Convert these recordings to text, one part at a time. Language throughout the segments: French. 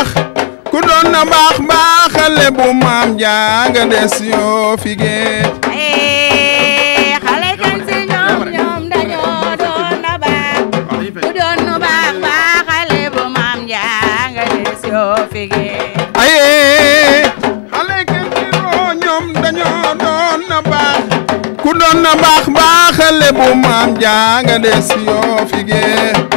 baax ku doon na baax baaxale bu maam jaaga des yoo fi géej xale kan si ñoom dañoo doon na baax ku doon na baax baaxale bu maam jaaga des yoo fi géej aye xale kan si ñoom dañoo doon na baax ku doon na baax baaxale bu maam jaaga des yoo fi géej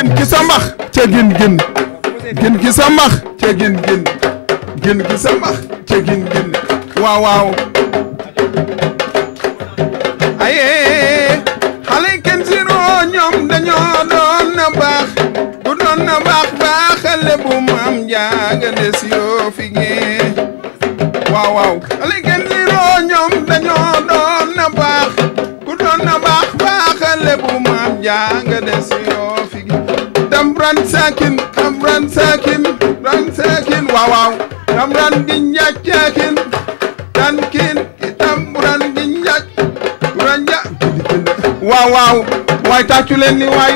gin ki sa mbax ca gin ki sa mbax ca gin ki sa mbax ca gin waaw waaw aye xale kenn si roo ñoom dañoo doon na baax ku doon na baax baaxale bu maam jaaga des yoo fi ngee waaw waaw xale kenn si roo ñoom dañoo doon na baax ku doon na baax baaxale bu maam jaaga des yoo fi ngee dam ran sakin waaw waaw dam ran gi njaaj cakin tan kin itam ran gi njaaj ran ja waaw waaw waay tàccu leen ni waay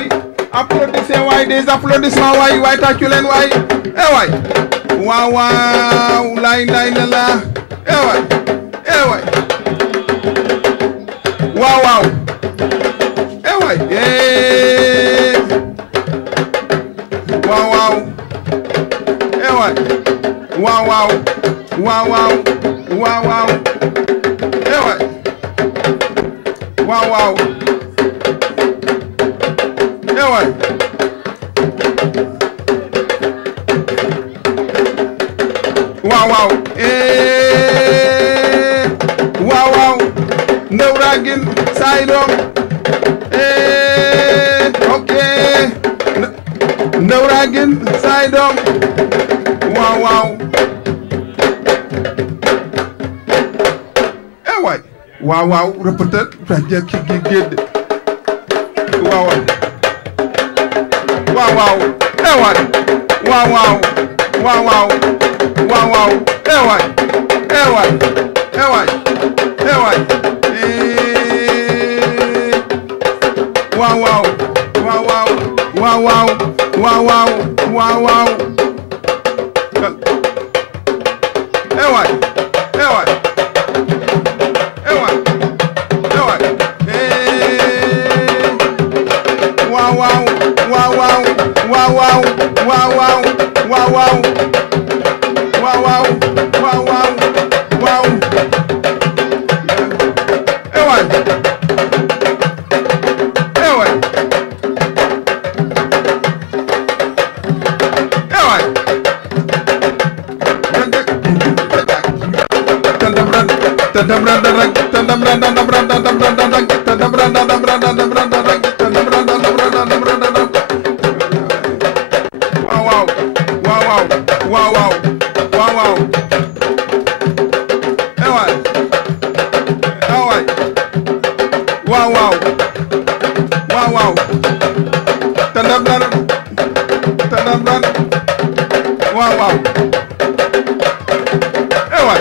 applaudissez waay des applaudissements waay tàccu leen waay waay waaw waaw lay la la waay waaw waaw waay waaw waaw waay waaw waaw waaw waaw waaw waaw waay waaw waaw waay waaw waaw waaw waaw ndewragin say doom ok ndewragin say doom waaw waaw waay waaw waaw répéteur rajo ki gi gédd waaw waaw waaw waay waaw waaw waaw waaw waaw waaw waay waay waay waay waaw waaw waaw waaw waaw waaw waaw waaw waaw waaw waay waay waaw waaw waaw waaw waaw waaw waaw waaw waaw waaw waaw waaw waaw waaw waaw waay waay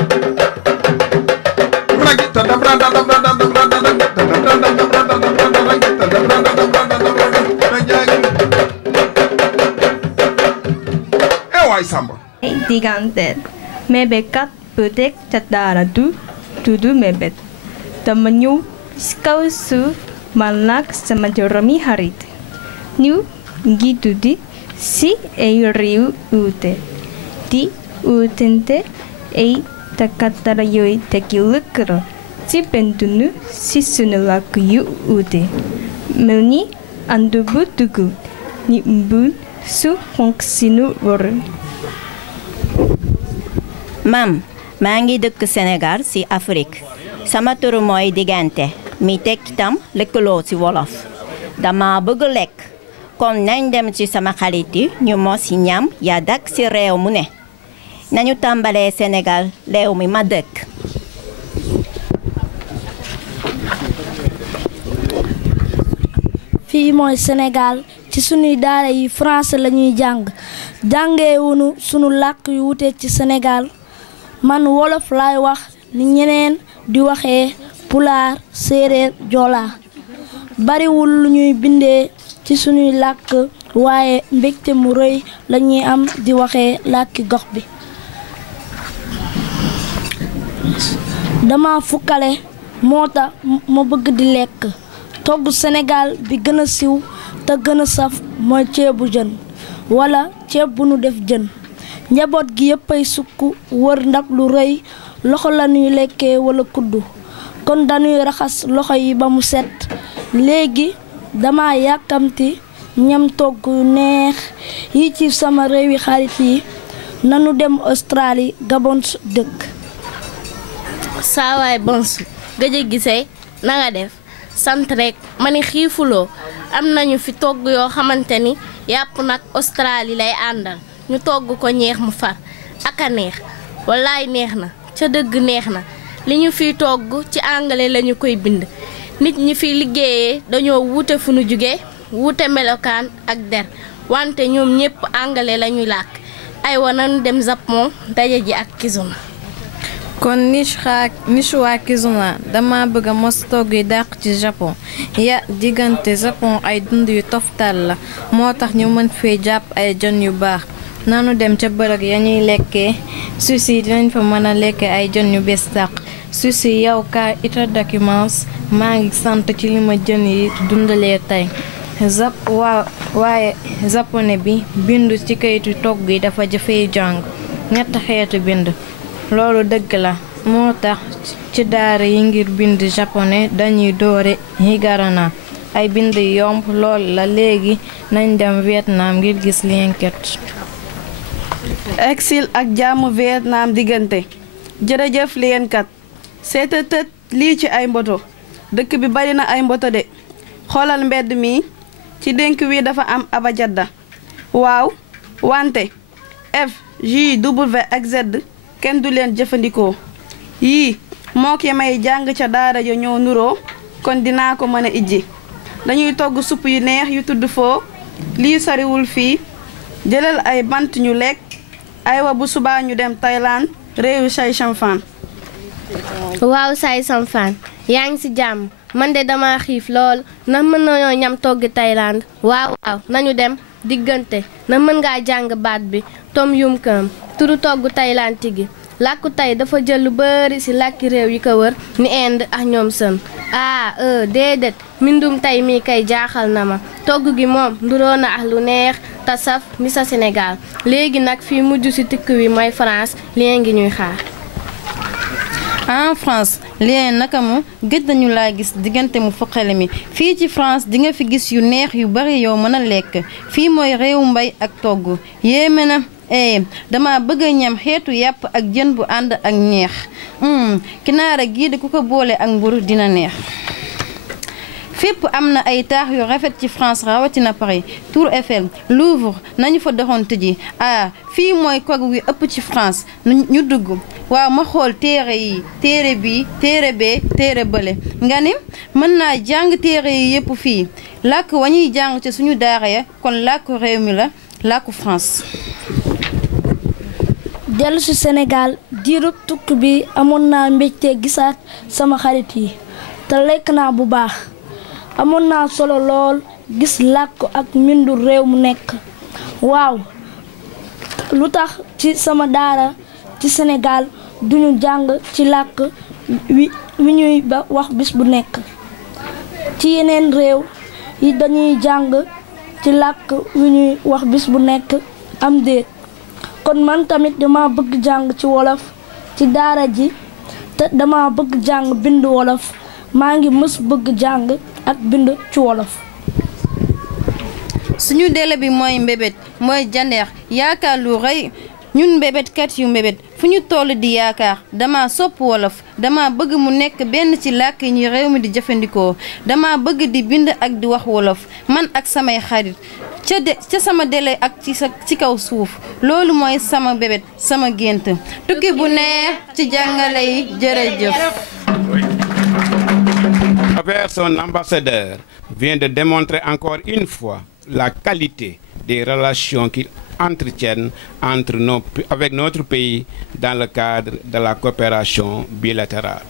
Digante mebekat budek cataradu tudu mebet temenyu skausu malak sama jorami harit new gitu di si riu ute di utente takatarayo tekilukro si pentunu si sunulakuyu ute melni andubu tugu ni mbun su fonksinu wor. Mam, maa ngi dëkk Sénégal ci Afrique sama turu mooy Digante mi tekki tam lëkkaloo ci wolof dama bëgg lekk kon nañ dem ci sama xarit yi ñu mos ci ñam ya dak ci réew mu ne nañu tàmbalee Sénégal réew mi ma dëkk. fii mooy Sénégal ci sunuy daara yi français la ñuy jàngee wunu sunu làkk yu wute ci Sénégal man wolof laay wax ni ñeneen di waxee pulaar séeréer joola bariwul lu ñuy bindee ci suñuy làkk waaye mbégte mu rëy lañuy am di waxee làkki gox bi dama fukkale moo tax ma bëgg di lekk togg Sénégal bi gën a siiw te gën a saf mooy ceebu jën wala ceeb bu nu def jën njaboot gi yépp ay sukk wër ndab lu rëy loxo la ñuy lekkee wala kuddu kon dañuy raxas loxo yi ba mu set léegi dama yàkkamti ñam togg yu neex yi ci sama réewi xarit yi nanu dem Australie Gabon dëkk saawaay bonsu gëj a gisee na nga def sant rek ma ni xiifuloo am nañu fi togg yoo xamante ni yàpp nag Australie lay àndal ñu togg ko ñeex mu far ak a neex wallaay neex na ca dëgg neex na li ñu fiy togg ci anglais lañu koy bind nit ñi fiy liggéeyee dañoo wuute fu nu jóge wuute melokaan ak der wante ñoom ñépp anglais lañuy làkk aywa nañu dem Japon daje ji ak Kizuna kon Nishwa Kizuna dama bëgg a mos togg yi dàq ci Japon ya diggante Japon ay dund yu toftal la moo tax ñu mën fee jàpp ay jën yu baax nanu dem ca bërëg ya ñuy lekkee susi dinañ fa mën a lekke ay jën yu bees tàq susi yow ka ita documents maa ngi sant ci li ma jën yi dundalee tey waaye japonais bi bindu ci kayitu togg yi dafa jafee jàng ñett xeetu bind loolu dëgg la moo tax ci daara yi ngir bind japonais dañuy doore higarana ay bind yomb lool la léegi nañ dem Vietnam ngir gis lienket exil ak jàmm Vietnam diggante jërëjëf lienkat seeta tët lii ci ay mboto dëkk bi bari na ay mboto de xoolal mbedd mi ci dénk wi dafa am abajadda waaw wante F J W ak Z kenn du leen jëfandikoo yii moo ki may jàng ca daara ja ñoo nuroo kon dinaa ko mën a ijji dañuy togg supp yu neex yu tudd foo lii soriwul fii jëlal ay bant ñu lekk aywa bu subaa ñu dem Thaïlande réewu Say Samfaan waaw Say Samfaan yaa ngi ci jàmm man de dama xiif lool ndax mën nañoo ñam toggi Thaïlande waaw nañu dem diggante na mën ngaa jàng baat bi tom yum kam turu togg Thaïlande gi làkku tay dafa jël lu bari ci làkki réew yi ko wër ni Inde ak ñoom sën déedéet mbindum tay mi kay jaaxal na ma togg gi moom nduroo na ak lu neex te saf ni sa Sénégal léegi nag fii mujj ci tikk wi mooy France lii ngi ñuy xaar en France lii naka mu gëj nañu laa gis diggante mu foqale mi fii ci France di nga fi gis yu neex yu bari yow mën a lekk fii mooy réewu mbay ak togg yéeme na dama bëgg a ñam xeetu yàpp ak jën bu ànd ak ñeex kinaara gii de ku ko boole ak mburu dina neex fépp am na ay taax yu rafet ci France rawatina Paris Tour Eiffel Louvre nañu fa doxantu ji fii mooy kog wi ëpp ci France ñu dugg waaw ma xool téere yi téere bi téere bee téere bële nga ni mën naa jàng téere yi yépp fii làkk wa ñuy jàng ci suñu daara ya kon làkku réew mi la làkku France dellu ci Sénégal diirub tukki bi amoon naa mbégte gisaat sama xarit yi te lekk naa bu baax amoon naa solo lool gis làkk ak mbindu réew mu nekk waaw lu tax ci sama daara ci Sénégal duñu jàng ci làkk wi ñuy ba wax bis bu nekk ci yeneen réew yi dañuy jàng ci làkk wi ñuy wax bis bu nekk am déet kon man tamit dama bëgg jàng ci wolof ci daara ji te dama bëgg jàng bind wolof maa ngi mës bëgg jàng ak bind ci wolof suñu délai bi mooy mbébét mooy jandeer yaakaar lu rëy ñun mbébétkat yu mbébét fu ñu toll di yaakaar dama sopp wolof dama bëgg mu nekk benn ci làkk yi ñi réew mi di jëfandikoo dama bëgg di bind ak di wax wolof man ak samay xarit ca sama délai ak ci kaw suuf loolu mooy sama mbébét sama gént tukki bu neex ci jàngale yi jërëjëf. À travers son ambassadeur vient de démontrer encore une fois la qualité des relations qu'il entretiennent avec notre pays dans le cadre de la coopération bilatérale.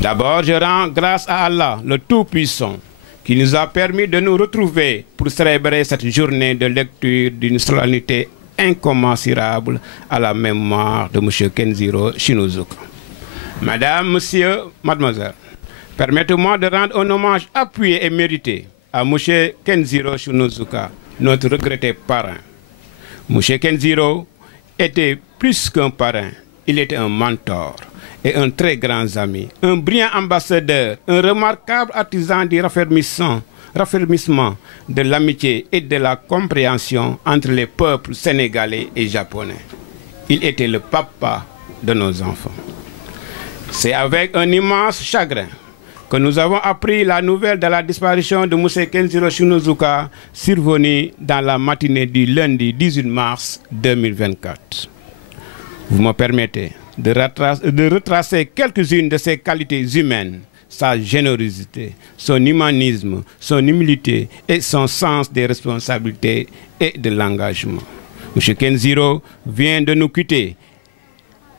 D'abord, je rends grâce à Allah, le Tout-Puissant, qui nous a permis de nous retrouver pour célébrer cette journée de lecture d'une solennité incommensurable à la mémoire de M. Kenziro Shinozuka. Madame, Monsieur, Mademoiselle, permettez-moi de rendre un hommage appuyé et mérité à M. Kenziro Shinozuka, notre regretté parrain. M. Kenziro était plus qu'un parrain, il était un mentor et un très grand ami, un brillant ambassadeur, un remarquable artisan du raffermissement de l'amitié et de la compréhension entre les peuples sénégalais et japonais. Il était le papa de nos enfants. C'est avec un immense chagrin que nous avons appris la nouvelle de la disparition de M. Kenziro Shinozuka, survenue dans la matinée du lundi 18 mars 2024. Vous me permettez de retracer quelques-unes de ses qualités humaines, sa générosité, son humanisme, son humilité et son sens des responsabilités et de l'engagement. M. Kenziro vient de nous quitter.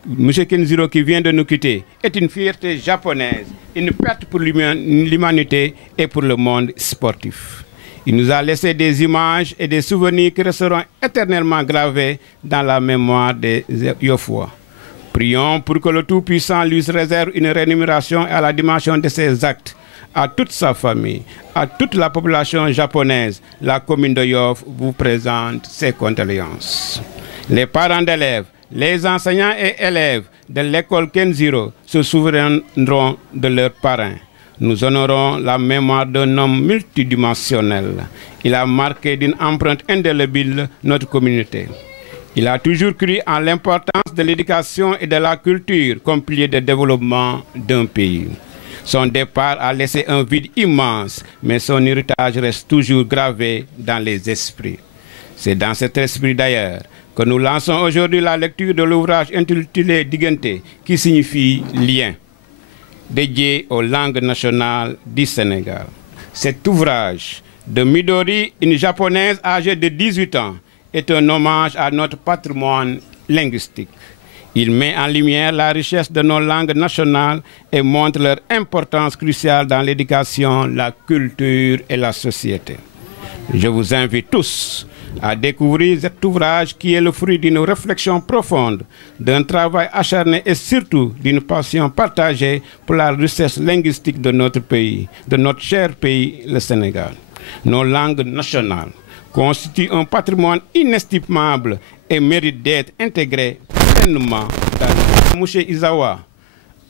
M. Kenziro qui vient de nous quitter est une fierté japonaise, une perte pour l'humanité et pour le monde sportif. Il nous a laissé des images et des souvenirs qui resteront éternellement gravés dans la mémoire des Yofois. Prions pour que le Tout-Puissant lui réserve une rémunération à la dimension de ses actes. À toute sa famille, à toute la population japonaise, la commune de Yoff vous présente ses condoléances. Les parents d'élèves, les enseignants et élèves de l'école Kenziro se souviendront de leurs parrains. Nous honorons la mémoire d'un homme multidimensionnel. Il a marqué d'une empreinte indélébile notre communauté. Il a toujours cru en l'importance de l'éducation et de la culture comme pilier de développement d'un pays. Son départ a laissé un vide immense, mais son héritage reste toujours gravé dans les esprits. C'est dans cet esprit d'ailleurs que nous lançons aujourd'hui la lecture de l'ouvrage intitulé Digante, qui signifie lien, dédié aux langues nationales du Sénégal. Cet ouvrage de Midori, une japonaise âgée de 18 ans, est un hommage à notre patrimoine linguistique. Il met en lumière la richesse de nos langues nationales et montre leur importance cruciale dans l'éducation, la culture et la société. Je vous invite tous à découvrir cet ouvrage qui est le fruit d'une réflexion profonde, d'un travail acharné et surtout d'une passion partagée pour la richesse linguistique de notre pays, de notre cher pays, le Sénégal. Nos langues nationales constituent un patrimoine inestimable et méritent d'être intégrés pleinement dans M. Izawa,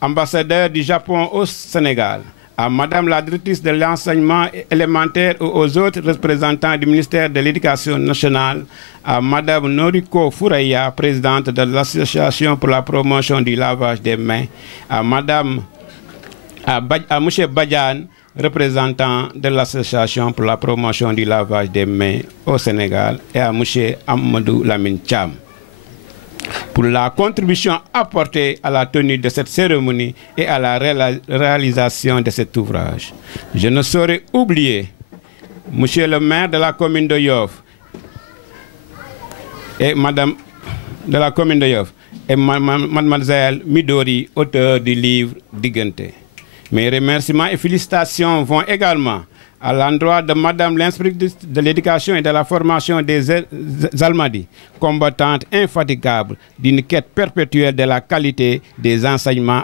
ambassadeur du Japon au Sénégal, à Madame la directrice de l'enseignement élémentaire et aux autres représentants du ministère de l'Éducation nationale, à Madame Noriko Furaya, présidente de l'Association pour la promotion du lavage des mains, à M. Badian, représentant de l'Association pour la promotion du lavage des mains au Sénégal, et à M. Amadou Lamine Cham, pour la contribution apportée à la tenue de cette cérémonie et à la réalisation de cet ouvrage. Je ne saurais oublier M. le maire de la commune de Yoff et Madame de la commune de Yoff et Mademoiselle Midori, auteur du livre Digante. Mes remerciements et félicitations vont également à l'endroit de Madame l'inspectrice de l'éducation et de la formation des Almadies, combattante infatigable d'une quête perpétuelle de la qualité des enseignements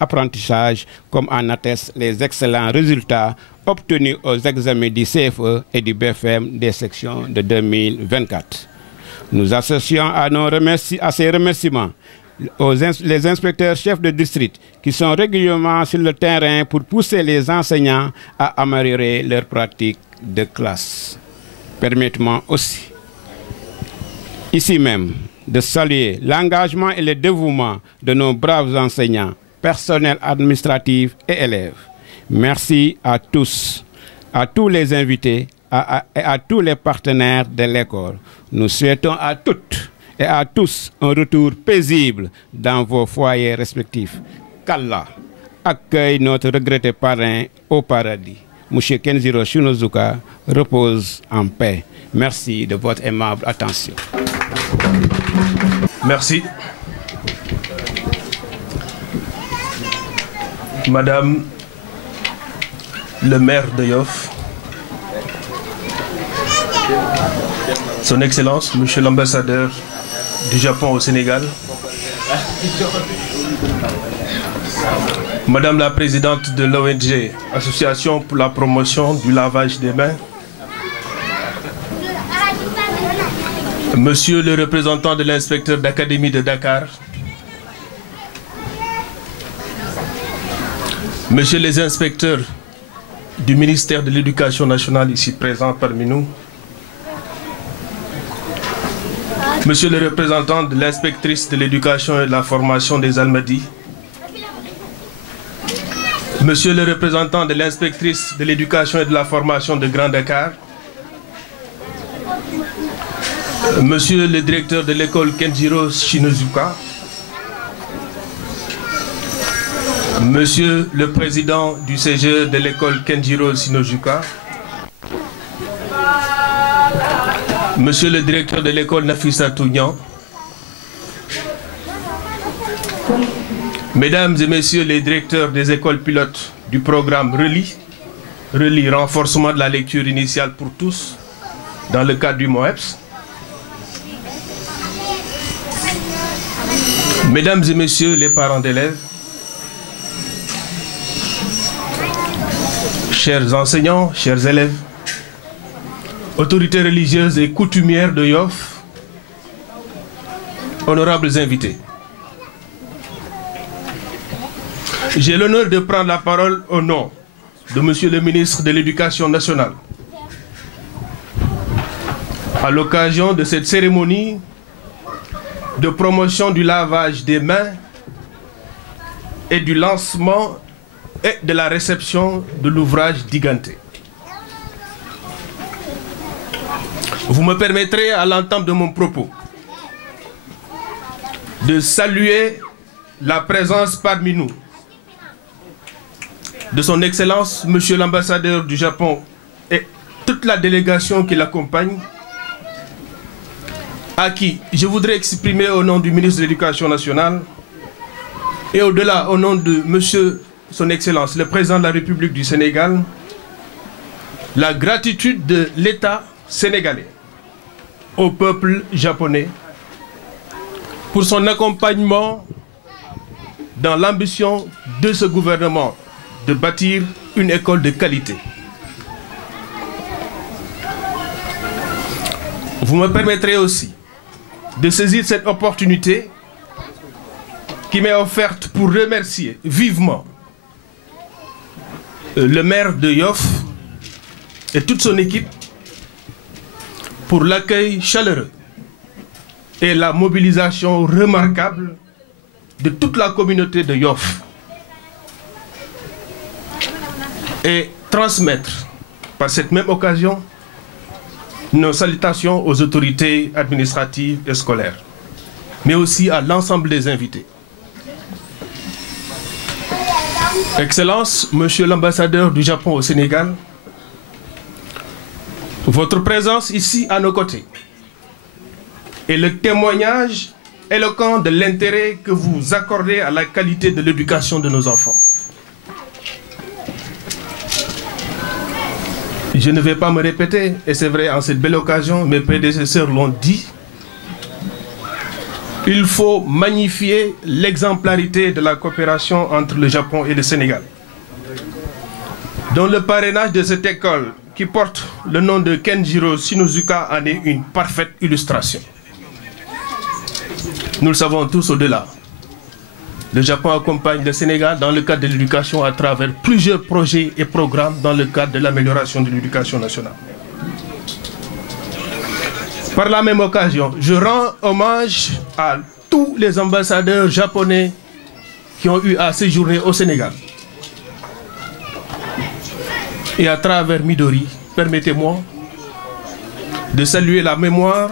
apprentissages, comme en attestent les excellents résultats obtenus aux examens du CFE et du BFM des sections de 2024. Nous associons à ces remerciements les inspecteurs chefs de district qui sont régulièrement sur le terrain pour pousser les enseignants à améliorer leurs pratiques de classe. Permettez-moi aussi, ici même, de saluer l'engagement et le dévouement de nos braves enseignants, personnel administratif et élèves. Merci à tous les invités et à tous les partenaires de l'école. Nous souhaitons à toutes et à tous un retour paisible dans vos foyers respectifs. Qu'Allah accueille notre regretté parrain au paradis. M. Kenjiro Shinozuka, repose en paix. Merci de votre aimable attention. Merci. Madame le maire de Yoff, Son Excellence, Monsieur l'ambassadeur du Japon au Sénégal, Madame la présidente de l'ONG, Association pour la promotion du lavage des mains, Monsieur le représentant de l'inspecteur d'académie de Dakar, Monsieur les inspecteurs du ministère de l'Éducation nationale ici présents parmi nous, Monsieur le représentant de l'inspectrice de l'éducation et de la formation des Almadies, Monsieur le représentant de l'inspectrice de l'éducation et de la formation de Grand Dakar, Monsieur le directeur de l'école Kenjiro Shinozuka, Monsieur le président du CGE de l'école Kenjiro Shinozuka, Monsieur le directeur de l'école Nafisa Tougnan, Mesdames et Messieurs les directeurs des écoles pilotes du programme RELI, renforcement de la lecture initiale pour tous, dans le cadre du MOEPS, Mesdames et Messieurs les parents d'élèves, chers enseignants, chers élèves, autorités religieuses et coutumières de Yoff, honorables invités. J'ai l'honneur de prendre la parole au nom de Monsieur le ministre de l'Éducation nationale à l'occasion de cette cérémonie de promotion du lavage des mains et du lancement et de la réception de l'ouvrage Digante. Vous me permettrez, à l'entame de mon propos, de saluer la présence parmi nous de son Excellence, Monsieur l'ambassadeur du Japon et toute la délégation qui l'accompagne, à qui je voudrais exprimer au nom du ministre de l'Éducation nationale et au-delà au nom de Monsieur son Excellence, le président de la République du Sénégal, la gratitude de l'État sénégalais au peuple japonais pour son accompagnement dans l'ambition de ce gouvernement de bâtir une école de qualité. Vous me permettrez aussi de saisir cette opportunité qui m'est offerte pour remercier vivement le maire de Yoff et toute son équipe pour l'accueil chaleureux et la mobilisation remarquable de toute la communauté de Yoff, et transmettre par cette même occasion nos salutations aux autorités administratives et scolaires, mais aussi à l'ensemble des invités. Excellence, Monsieur l'ambassadeur du Japon au Sénégal, votre présence ici à nos côtés est le témoignage éloquent de l'intérêt que vous accordez à la qualité de l'éducation de nos enfants. Je ne vais pas me répéter, et c'est vrai, en cette belle occasion, mes prédécesseurs l'ont dit, il faut magnifier l'exemplarité de la coopération entre le Japon et le Sénégal, dont le parrainage de cette école qui porte le nom de Kenjiro Shinozuka en est une parfaite illustration. Nous le savons tous au-delà. Le Japon accompagne le Sénégal dans le cadre de l'éducation à travers plusieurs projets et programmes dans le cadre de l'amélioration de l'éducation nationale. Par la même occasion, je rends hommage à tous les ambassadeurs japonais qui ont eu à séjourner au Sénégal. Et à travers Midori, permettez-moi de saluer la mémoire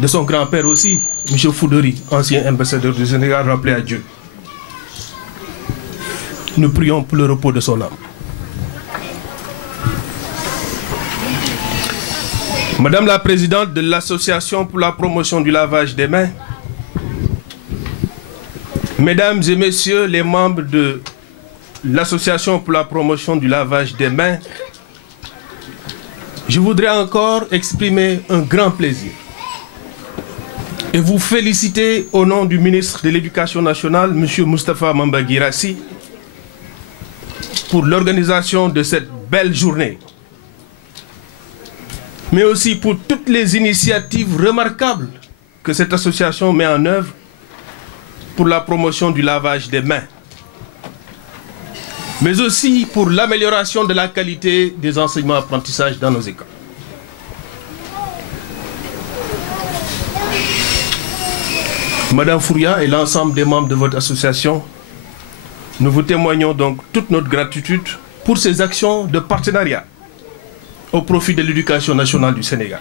de son grand-père aussi, M. Foudori, ancien ambassadeur du Sénégal, rappelé à Dieu. Nous prions pour le repos de son âme. Madame la présidente de l'Association pour la promotion du lavage des mains, Mesdames et Messieurs les membres de l'Association pour la promotion du lavage des mains, je voudrais encore exprimer un grand plaisir et vous féliciter au nom du ministre de l'Éducation nationale, M. Moustapha Mamba Guirassy, pour l'organisation de cette belle journée, mais aussi pour toutes les initiatives remarquables que cette association met en œuvre pour la promotion du lavage des mains, mais aussi pour l'amélioration de la qualité des enseignements-apprentissages dans nos écoles. Madame Fouria et l'ensemble des membres de votre association, nous vous témoignons donc toute notre gratitude pour ces actions de partenariat au profit de l'éducation nationale du Sénégal.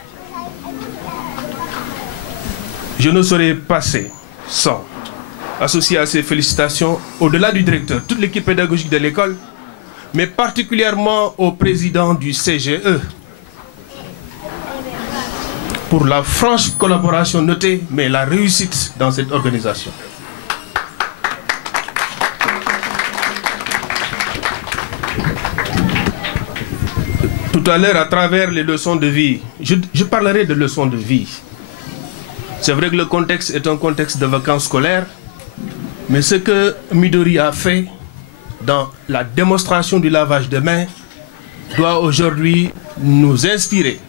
Je ne saurais passer sans associer à ces félicitations, au-delà du directeur, toute l'équipe pédagogique de l'école, mais particulièrement au président du CGE, pour la franche collaboration notée, mais la réussite dans cette organisation. Tout à l'heure, à travers les leçons de vie, je parlerai de leçons de vie. C'est vrai que le contexte est un contexte de vacances scolaires, mais ce que Midori a fait dans la démonstration du lavage de mains doit aujourd'hui nous inspirer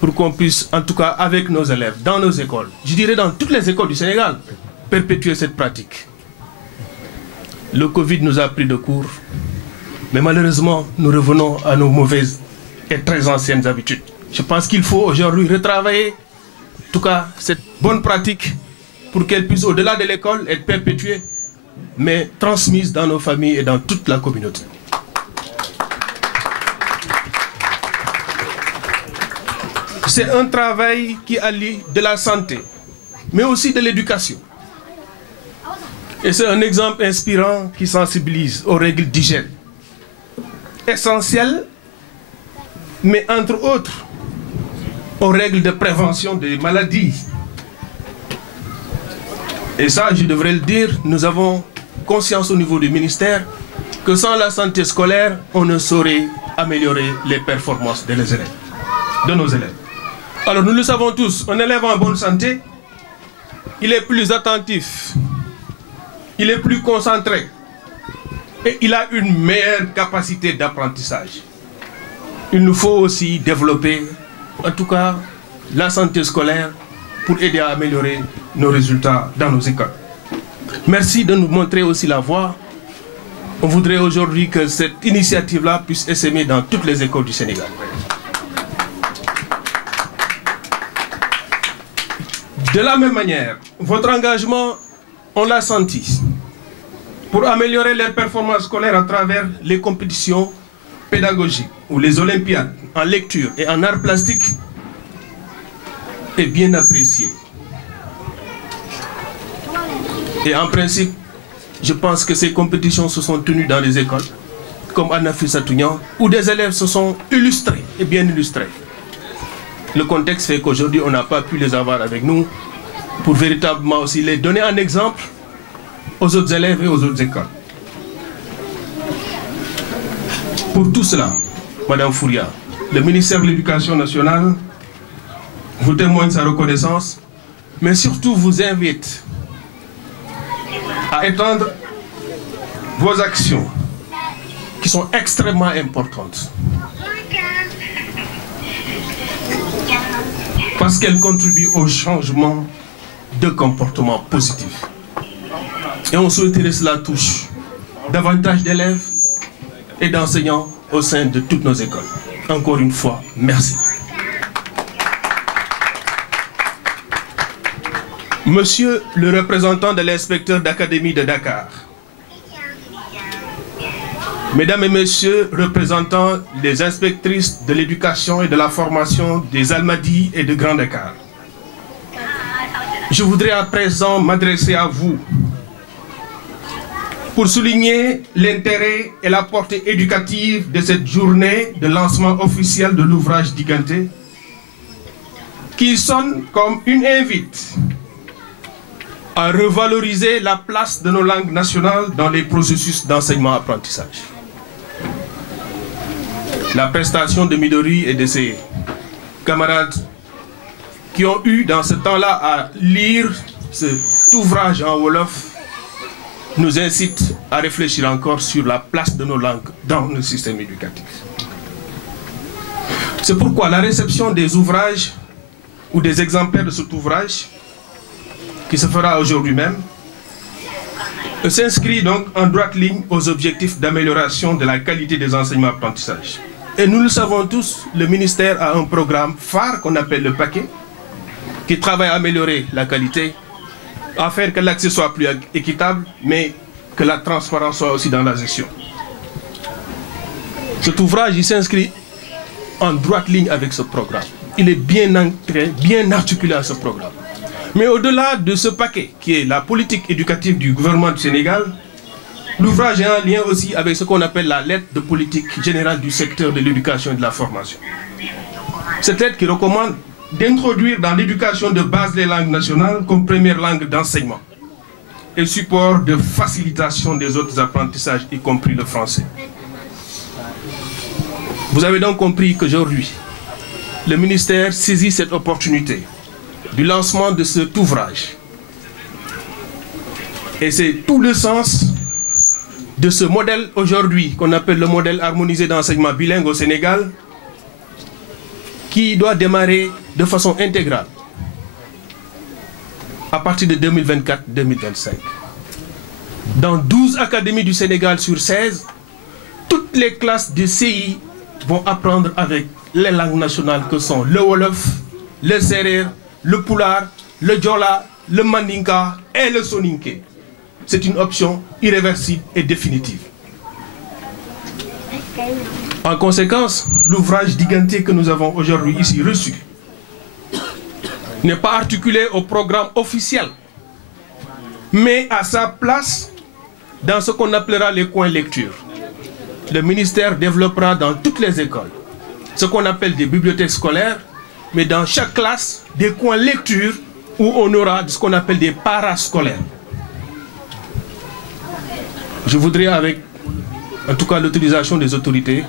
pour qu'on puisse, en tout cas avec nos élèves, dans nos écoles, je dirais dans toutes les écoles du Sénégal, perpétuer cette pratique. Le Covid nous a pris de court, mais malheureusement, nous revenons à nos mauvaises et très anciennes habitudes. Je pense qu'il faut aujourd'hui retravailler, en tout cas, cette bonne pratique pour qu'elle puisse, au-delà de l'école, être perpétuée, mais transmise dans nos familles et dans toute la communauté. C'est un travail qui allie de la santé, mais aussi de l'éducation. Et c'est un exemple inspirant qui sensibilise aux règles d'hygiène. Essentielles, mais entre autres, aux règles de prévention des maladies. Et ça, je devrais le dire, nous avons conscience au niveau du ministère que sans la santé scolaire, on ne saurait améliorer les performances de nos élèves. Alors nous le savons tous, un élève en bonne santé, il est plus attentif, il est plus concentré et il a une meilleure capacité d'apprentissage. Il nous faut aussi développer, en tout cas, la santé scolaire pour aider à améliorer nos résultats dans nos écoles. Merci de nous montrer aussi la voie. On voudrait aujourd'hui que cette initiative-là puisse essaimer dans toutes les écoles du Sénégal. De la même manière, votre engagement, on l'a senti, pour améliorer les performances scolaires à travers les compétitions pédagogiques ou les olympiades en lecture et en arts plastiques est bien apprécié. Et en principe, je pense que ces compétitions se sont tenues dans les écoles, comme à Nafisatounian, où des élèves se sont illustrés et bien illustrés. Le contexte fait qu'aujourd'hui, on n'a pas pu les avoir avec nous pour véritablement aussi les donner en exemple aux autres élèves et aux autres écoles. Pour tout cela, Madame Fouria, le ministère de l'Éducation nationale vous témoigne sa reconnaissance, mais surtout vous invite à étendre vos actions qui sont extrêmement importantes. Parce qu'elles contribuent au changement de comportement positif. Et on souhaiterait que cela touche davantage d'élèves et d'enseignants au sein de toutes nos écoles. Encore une fois, merci. Monsieur le représentant de l'inspecteur d'académie de Dakar, Mesdames et Messieurs, représentants des inspectrices de l'éducation et de la formation des Almadies et de Grand Dakar, je voudrais à présent m'adresser à vous pour souligner l'intérêt et la portée éducative de cette journée de lancement officiel de l'ouvrage Diganté qui sonne comme une invite à revaloriser la place de nos langues nationales dans les processus d'enseignement-apprentissage. La prestation de Midori et de ses camarades qui ont eu dans ce temps-là à lire cet ouvrage en Wolof nous incite à réfléchir encore sur la place de nos langues dans le système éducatif. C'est pourquoi la réception des ouvrages ou des exemplaires de cet ouvrage, qui se fera aujourd'hui même, s'inscrit donc en droite ligne aux objectifs d'amélioration de la qualité des enseignements-apprentissages. Et nous le savons tous, le ministère a un programme phare qu'on appelle le paquet, qui travaille à améliorer la qualité, à faire que l'accès soit plus équitable, mais que la transparence soit aussi dans la gestion. Cet ouvrage, il s'inscrit en droite ligne avec ce programme. Il est bien ancré, bien articulé à ce programme. Mais au-delà de ce paquet, qui est la politique éducative du gouvernement du Sénégal, l'ouvrage est en lien aussi avec ce qu'on appelle la lettre de politique générale du secteur de l'éducation et de la formation. Cette lettre qui recommande d'introduire dans l'éducation de base les langues nationales comme première langue d'enseignement et support de facilitation des autres apprentissages, y compris le français. Vous avez donc compris qu'aujourd'hui, le ministère saisit cette opportunité du lancement de cet ouvrage. Et c'est tout le sens de ce modèle aujourd'hui qu'on appelle le modèle harmonisé d'enseignement bilingue au Sénégal, qui doit démarrer de façon intégrale à partir de 2024-2025. Dans 12 académies du Sénégal sur 16, toutes les classes de CI vont apprendre avec les langues nationales que sont le Wolof, le Serer, le Pulaar, le Diola, le Mandinka et le Soninké. C'est une option irréversible et définitive. En conséquence, l'ouvrage Diganté que nous avons aujourd'hui ici reçu n'est pas articulé au programme officiel, mais à sa place dans ce qu'on appellera les coins lecture. Le ministère développera dans toutes les écoles ce qu'on appelle des bibliothèques scolaires, mais dans chaque classe, des coins lecture où on aura ce qu'on appelle des parascolaires. Je voudrais, avec en tout cas l'autorisation des autorités,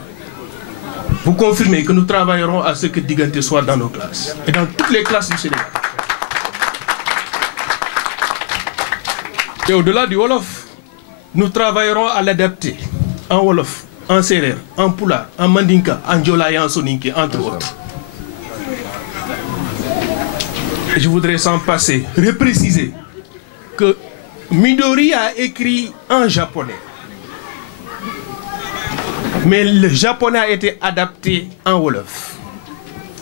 vous confirmer que nous travaillerons à ce que Diganté soit dans nos classes et dans toutes les classes du Sénégal. Et au-delà du Wolof, nous travaillerons à l'adapter en Wolof, en Serer, en Pulaar, en Mandinka, en Diola et en Soninké, entre autres. Et je voudrais sans passer repréciser que Midori a écrit en japonais. Mais le japonais a été adapté en Wolof.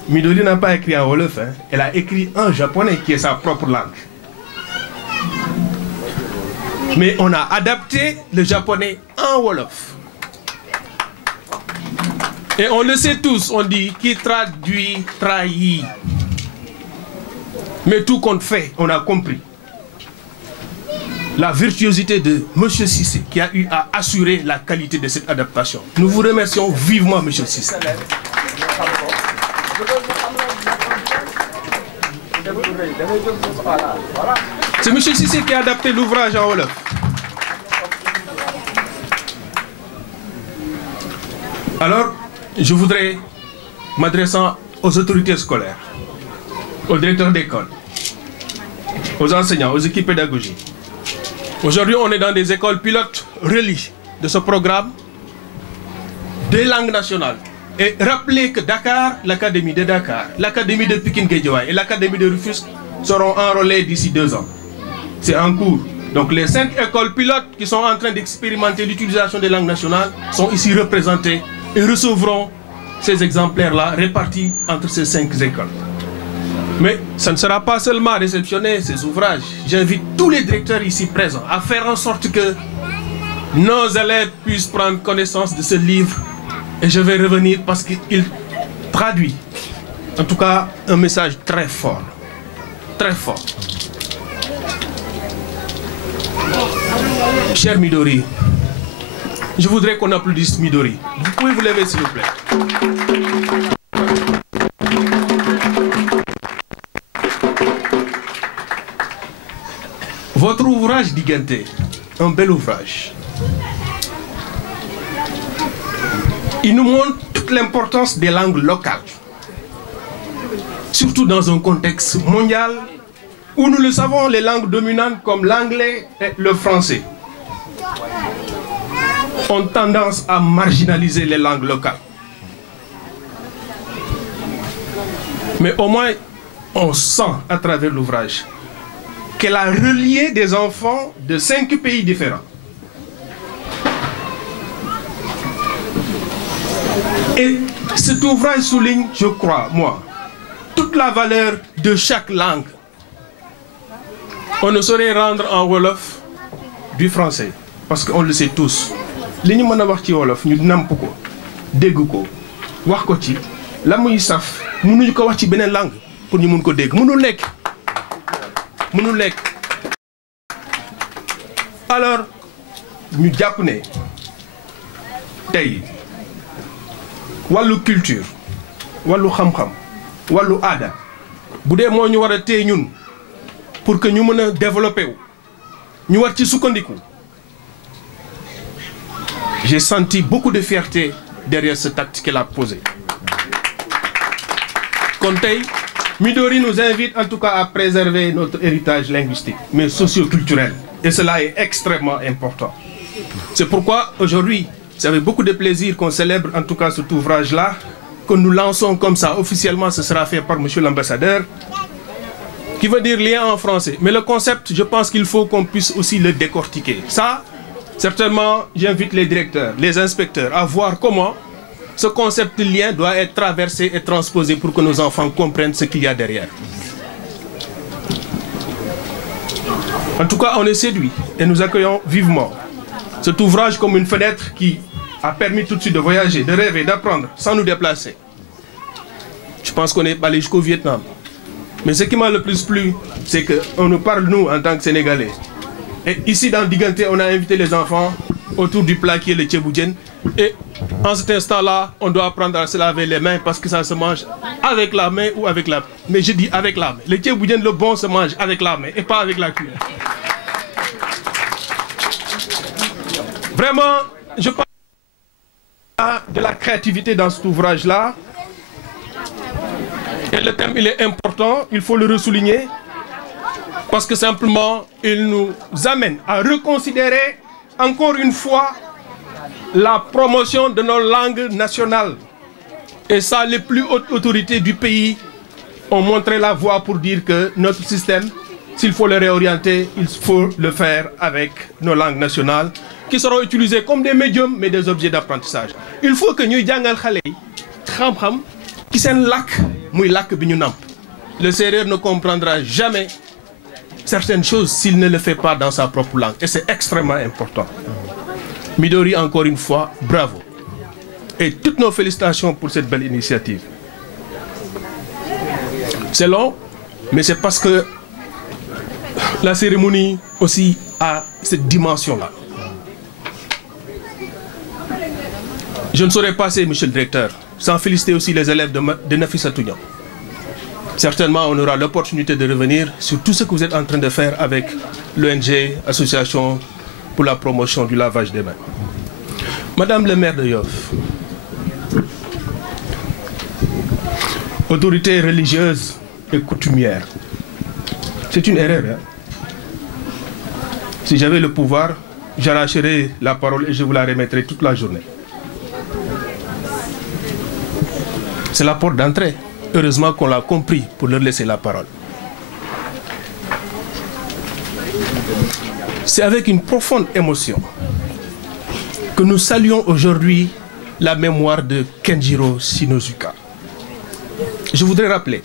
Midori n'a pas écrit en Wolof, hein. Elle a écrit en japonais qui est sa propre langue. Mais on a adapté le japonais en Wolof. Et on le sait tous, on dit qui traduit, trahit. Mais tout compte fait, on a compris la virtuosité de M. Cissé qui a eu à assurer la qualité de cette adaptation. Nous vous remercions vivement, M. Cissé. C'est M. Cissé qui a adapté l'ouvrage en Wolof. Alors, je voudrais, m'adressant aux autorités scolaires, aux directeurs d'école, aux enseignants, aux équipes pédagogiques. Aujourd'hui, on est dans des écoles pilotes reliées de ce programme des langues nationales. Et rappelez que Dakar, l'académie de Dakar, l'académie de Pikine-Guédiawaye et l'académie de Rufisque seront enrôlées d'ici 2 ans. C'est en cours. Donc les 5 écoles pilotes qui sont en train d'expérimenter l'utilisation des langues nationales sont ici représentées et recevront ces exemplaires-là répartis entre ces 5 écoles. Mais ça ne sera pas seulement réceptionner ces ouvrages. J'invite tous les directeurs ici présents à faire en sorte que nos élèves puissent prendre connaissance de ce livre. Et je vais revenir parce qu'il traduit, en tout cas, un message très fort. Très fort. Cher Midori, je voudrais qu'on applaudisse Midori. Vous pouvez vous lever, s'il vous plaît. L'ouvrage d'Iguinté, un bel ouvrage. Il nous montre toute l'importance des langues locales, surtout dans un contexte mondial où nous le savons, les langues dominantes comme l'anglais et le français ont tendance à marginaliser les langues locales. Mais au moins, on sent à travers l'ouvrage qu'elle a relié des enfants de 5 pays différents. Et cet ouvrage souligne, je crois, moi, toute la valeur de chaque langue. On ne saurait rendre en wolof du français, parce qu'on le sait tous. Li ñu mën a wax ci wolof ñu namp ko dégg ko wax ko ci la muy saf mënuñu ko wax ci beneen langue pour ñu mun ko dégg mënul nekk. Alors ñu jàpp ne tey wàllu culture wàllu xam-xam wàllu aada bu dee moo ñu war a téye ñun pour que ñu mën a développer wu ñu war ci sukkandiku. J'ai senti beaucoup de fierté derrière cet acte qu'elle a posé. Konteï, Midori nous invite en tout cas à préserver notre héritage linguistique, mais socio-culturel. Et cela est extrêmement important. C'est pourquoi aujourd'hui, c'est avec beaucoup de plaisir qu'on célèbre en tout cas cet ouvrage-là, que nous lançons comme ça. Officiellement, ce sera fait par monsieur l'ambassadeur, qui veut dire lien en français. Mais le concept, je pense qu'il faut qu'on puisse aussi le décortiquer. Ça, certainement, j'invite les directeurs, les inspecteurs à voir comment ce concept de lien doit être traversé et transposé pour que nos enfants comprennent ce qu'il y a derrière. En tout cas, on est séduit et nous accueillons vivement cet ouvrage comme une fenêtre qui a permis tout de suite de voyager, de rêver, d'apprendre sans nous déplacer. Je pense qu'on est allé jusqu'au Vietnam. Mais ce qui m'a le plus plu, c'est qu'on nous parle, nous, en tant que Sénégalais. Et ici, dans Diguinté, on a invité les enfants autour du plat qui est le tchéboudienne. Et en cet instant-là, on doit apprendre à se laver les mains parce que ça se mange avec la main ou avec la... Mais je dis avec la main. Le tchéboudienne, le bon, se mange avec la main et pas avec la cuillère. Vraiment, je pense de la créativité dans cet ouvrage-là. Et le thème, il est important, il faut le ressouligner. Parce que simplement, il nous amène à reconsidérer encore une fois la promotion de nos langues nationales. Et ça, les plus hautes autorités du pays ont montré la voie pour dire que notre système, s'il faut le réorienter, il faut le faire avec nos langues nationales, qui seront utilisées comme des médiums, mais des objets d'apprentissage. Il faut que nous disions qui c'est un lac, le Sérère ne comprendra jamais certaines choses s'il ne le fait pas dans sa propre langue. Et c'est extrêmement important. Midori, encore une fois, bravo. Et toutes nos félicitations pour cette belle initiative. C'est long, mais c'est parce que la cérémonie aussi a cette dimension-là. Je ne saurais passer, monsieur le directeur, sans féliciter aussi les élèves de Nafissa Tounian. Certainement, on aura l'opportunité de revenir sur tout ce que vous êtes en train de faire avec l'ONG, Association pour la promotion du lavage des mains. Madame le maire de Yoff, autorité religieuse et coutumière, c'est une erreur. Hein? Si j'avais le pouvoir, j'arracherais la parole et je vous la remettrai toute la journée. C'est la porte d'entrée. Heureusement qu'on l'a compris pour leur laisser la parole. C'est avec une profonde émotion que nous saluons aujourd'hui la mémoire de Kenjiro Shinozuka. Je voudrais rappeler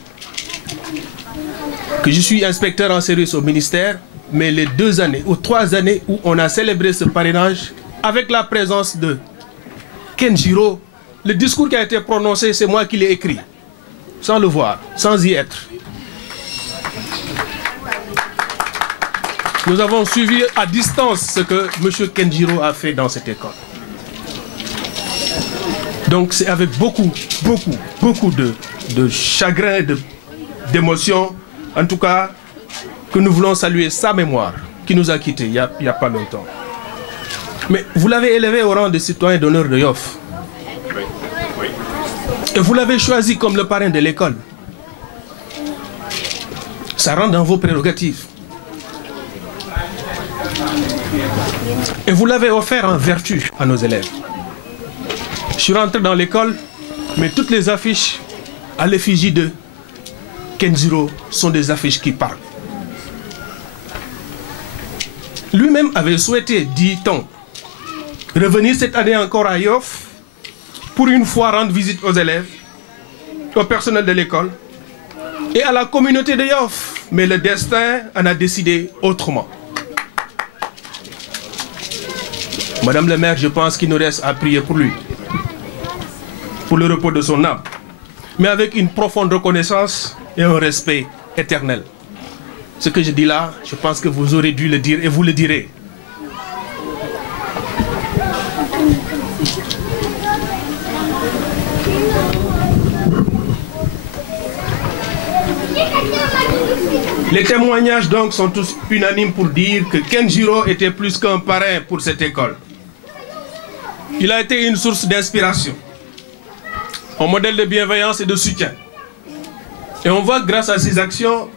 que je suis inspecteur en service au ministère, mais les 2 années ou 3 années où on a célébré ce parrainage, avec la présence de Kenjiro, le discours qui a été prononcé, c'est moi qui l'ai écrit. Sans le voir, sans y être. Nous avons suivi à distance ce que M. Kenjiro a fait dans cette école. Donc c'est avec beaucoup de chagrin, d'émotion, en tout cas, que nous voulons saluer sa mémoire qui nous a quittés il n'y a pas longtemps. Mais vous l'avez élevé au rang de citoyen d'honneur de Yoff. Et vous l'avez choisi comme le parrain de l'école. Ça rentre dans vos prérogatives. Et vous l'avez offert en vertu à nos élèves. Je suis rentré dans l'école, mais toutes les affiches à l'effigie de Kenjiro sont des affiches qui parlent. Lui-même avait souhaité, dit-on, revenir cette année encore à Yoff pour une fois rendre visite aux élèves, au personnel de l'école et à la communauté de Yoff. Mais le destin en a décidé autrement. Madame le maire, je pense qu'il nous reste à prier pour lui, pour le repos de son âme, mais avec une profonde reconnaissance et un respect éternel. Ce que je dis là, je pense que vous aurez dû le dire et vous le direz. Les témoignages donc sont tous unanimes pour dire que Kenjiro était plus qu'un parrain pour cette école. Il a été une source d'inspiration, un modèle de bienveillance et de soutien. Et on voit que grâce à ses actions,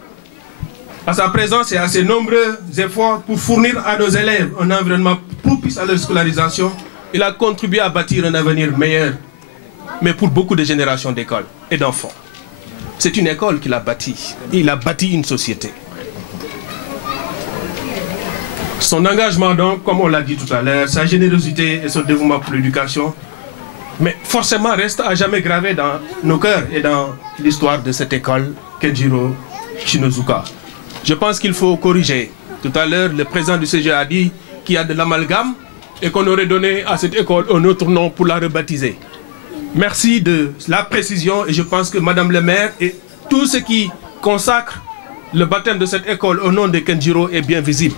à sa présence et à ses nombreux efforts pour fournir à nos élèves un environnement propice à leur scolarisation, il a contribué à bâtir un avenir meilleur, mais pour beaucoup de générations d'écoles et d'enfants. C'est une école qu'il a bâtie. Il a bâti une société. Son engagement donc, comme on l'a dit tout à l'heure, sa générosité et son dévouement pour l'éducation, mais forcément reste à jamais gravé dans nos cœurs et dans l'histoire de cette école, Kenjiro Shinozuka. Je pense qu'il faut corriger. Tout à l'heure, le président du CG a dit qu'il y a de l'amalgame et qu'on aurait donné à cette école un autre nom pour la rebaptiser. Merci de la précision et je pense que Madame le maire et tout ce qui consacre le baptême de cette école au nom de Kenjiro est bien visible.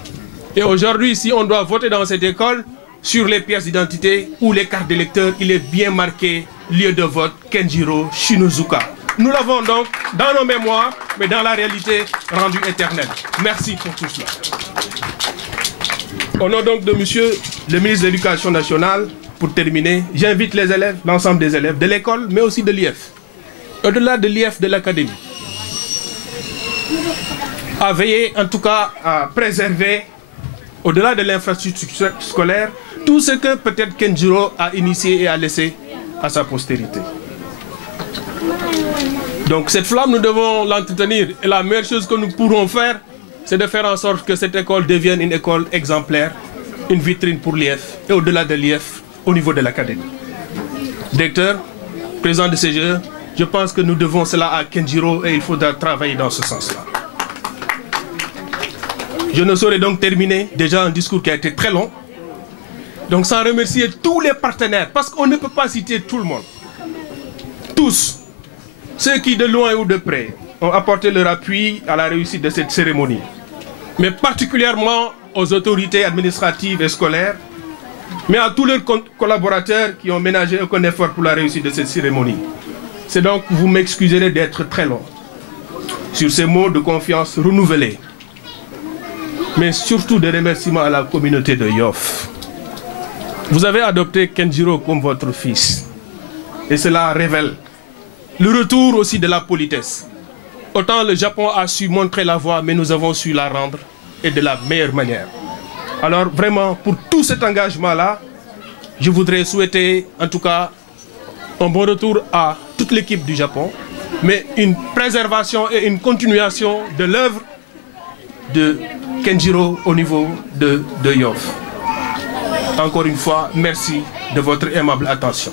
Et aujourd'hui, si on doit voter dans cette école, sur les pièces d'identité ou les cartes d'électeurs, il est bien marqué lieu de vote Kenjiro Shinozuka. Nous l'avons donc dans nos mémoires, mais dans la réalité rendue éternelle. Merci pour tout cela. Au nom donc de Monsieur le ministre de l'Éducation nationale, pour terminer, j'invite les élèves, l'ensemble des élèves de l'école, mais aussi de l'IEF, au-delà de l'IEF de l'académie, à veiller en tout cas à préserver, au-delà de l'infrastructure scolaire, tout ce que peut-être Kenjiro a initié et a laissé à sa postérité. Donc cette flamme, nous devons l'entretenir. Et la meilleure chose que nous pourrons faire, c'est de faire en sorte que cette école devienne une école exemplaire, une vitrine pour l'IEF et au-delà de l'IEF, au niveau de l'académie. Directeur, président de CGE, je pense que nous devons cela à Kenjiro et il faudra travailler dans ce sens-là. Je ne saurais donc terminer déjà un discours qui a été très long, donc sans remercier tous les partenaires, parce qu'on ne peut pas citer tout le monde. Tous, ceux qui de loin ou de près ont apporté leur appui à la réussite de cette cérémonie, mais particulièrement aux autorités administratives et scolaires, mais à tous leurs collaborateurs qui ont ménagé aucun effort pour la réussite de cette cérémonie. C'est donc, vous m'excuserez d'être très long sur ces mots de confiance renouvelés, mais surtout de remerciements à la communauté de Yoff. Vous avez adopté Kenjiro comme votre fils, et cela révèle le retour aussi de la politesse. Autant le Japon a su montrer la voie, mais nous avons su la rendre, et de la meilleure manière. Alors vraiment, pour tout cet engagement-là, je voudrais souhaiter en tout cas un bon retour à toute l'équipe du Japon, mais une préservation et une continuation de l'œuvre de Kenjiro au niveau de Yoff. Encore une fois, merci de votre aimable attention.